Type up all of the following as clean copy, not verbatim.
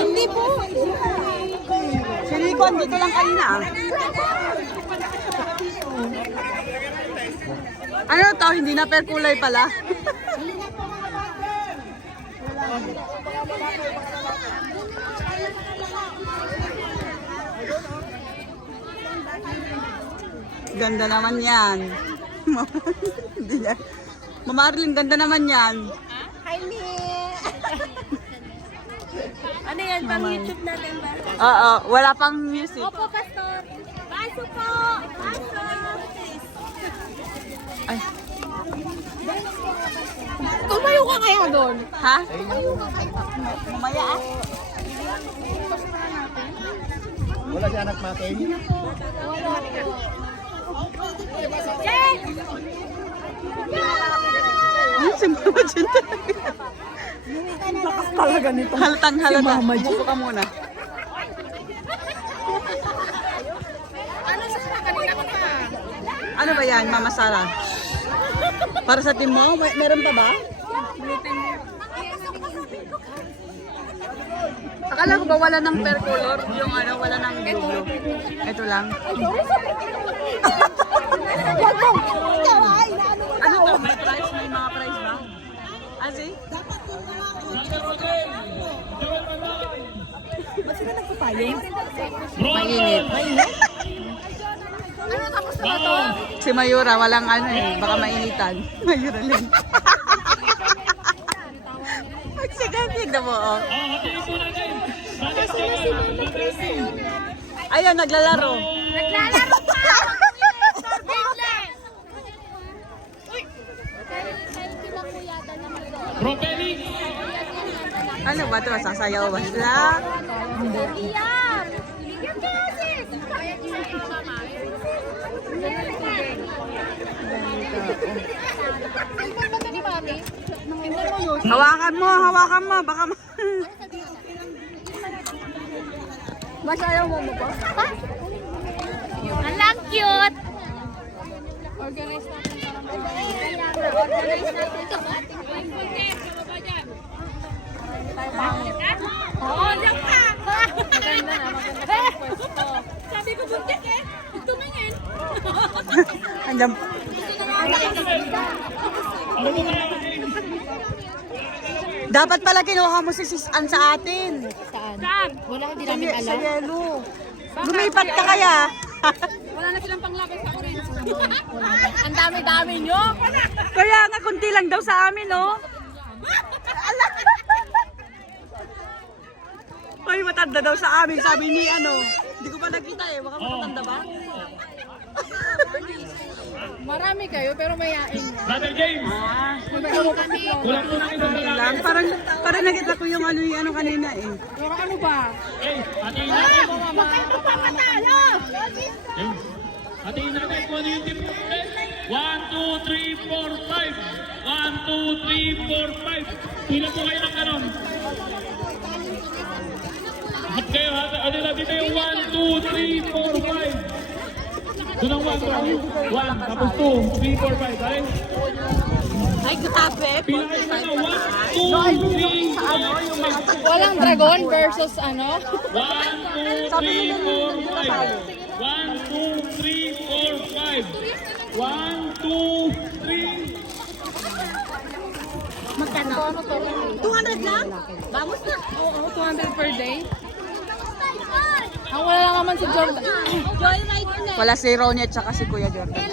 Hindi po. Si Rico, andito lang kanina. Ano to? Hindi na per kulay pala. Ganda naman yan. Hindi na. Mama Arlene, ganda naman yan. Hi, Mi. Ano yan? Pang YouTube natin ba? Oo, wala pang music. Opo, Pastor. Baso po. Baso. Ay, Tumayo ka kaya doon? ha? Mamaya ah. Wala si anak natin. Ay, si Mama Jun talaga. Lakas talaga nito. Halatang halata. Si Mama Jun. Umupo ka muna. Ano ba yan, Mama Sara? Para sa team mo? Meron pa ba? Akala ko ba wala ng per color? Yung ano, wala ng blue. Ito lang. Ano to? May price? May mga price ba? Ah, see? Ba't sila nagpapayong? Mainit. Mainit? Ano tapos na to? Si Mayura, walang ano eh. Baka mainitan. Mayura lang. Sige, tignan mo oh. Ayun, naglalaro. Naglalaro pa! Ano ba ito? Sasayaw ba sila? Hawakan mo, hawakan mo. Baka Masayaw mo mo po? Ang lang cute! Organize natin para organize natin ito. Oo, diyan ka! Maganda na, maganda na pwesto. Sabi ko buntik eh! Tumingin! andyan. Dapat pala kinuha mo si Sis Ann sa atin. Saan? Wala, hindi namin Sa alam. yelo. Lumipat ka kaya? Wala na silang panglabay sa orange. Ang dami-dami nyo! Kaya nga, kunti lang daw sa amin, no? Ay, matanda daw sa amin. Sabi ni ano. Hindi ko pa nakita eh. Baka matanda ba? Marami kayo, pero mayain. Brother James, Magkano kami? kulang mo ng isang dala. Lang, parang nakita ko yung ano kanina eh. Pero ano ba? Eh, hatiin natin. Magkano pa matalo? James, hatiin natin kung ano yung team natin. 1, 2, 3, 4, 5. 1, 2, 3, 4, 5. Pila po kayo ng ganon. Hat kayo, ano natin tayo? 1, 2, 3, 4, 5. Doon ang 1, 1, tapos 2, 3, 4, 5. Ay, Ay, grabe. pila kayo na 1, 2, 3, 4, 5. Walang dragon versus ano? 1, 2, 3, 4, 5. 1, 2, 3, 4, 5. 1, 2, 3. Magkano? 200 lang? Vamos na. Oo, 200 per day. Ang wala lang naman si Jordan. Wala si Ronnie at saka si Kuya Jordan.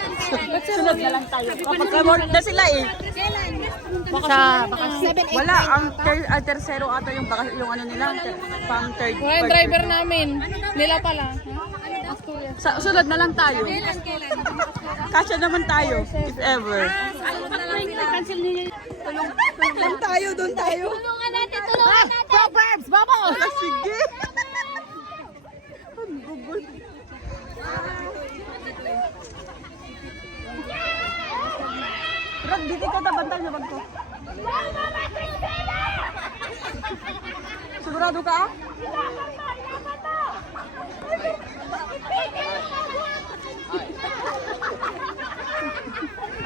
Sunod na lang tayo. Kapag na sila eh. Baka 7, Wala, ang tercero ata yung, yung ano nila, pang third. Wala yung driver namin. Nila pala. Sunod na lang tayo. Kasya naman tayo, if ever. Doon tayo, doon tayo. Tulungan natin, tulungan natin. Proverbs, vamos! Sige. Ang gugulo. Rag, dito ka tabantay na bag ko. Sigurado ka?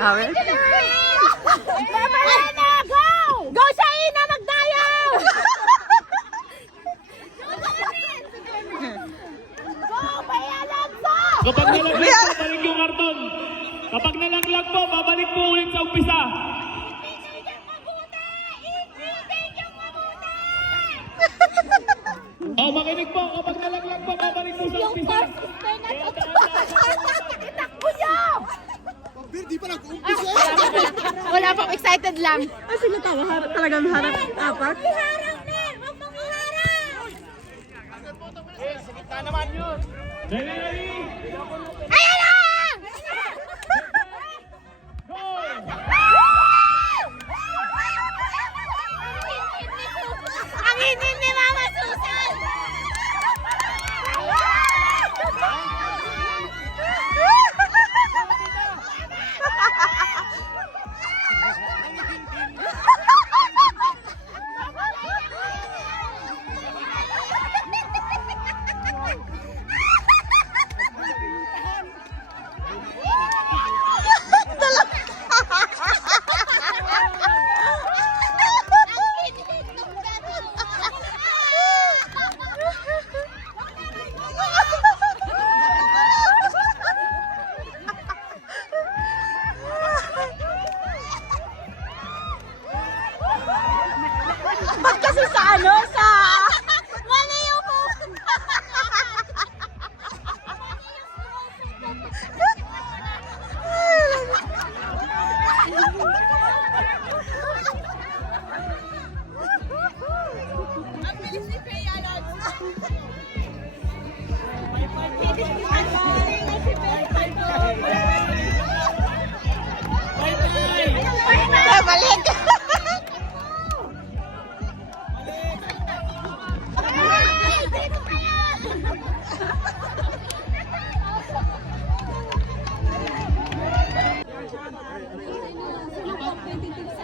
Awe? Go! Go sa ina, magdayo! Kapag nalaglag po, balik yung karton. Kapag nalaglag po, babalik po ulit sa umpisa. Oh, makinig po. Kapag nalaglag po, babalik po sa umpisa. Wala pang excited lang. Ah, sila talagang harap apat? Ready? Ayan na! Ang init ni Mama Susan! Ba't kasi sa ano? Sa... Mali yung Balik!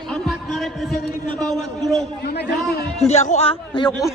Apat na representative na bawat group. Hindi ako ah. Ayoko.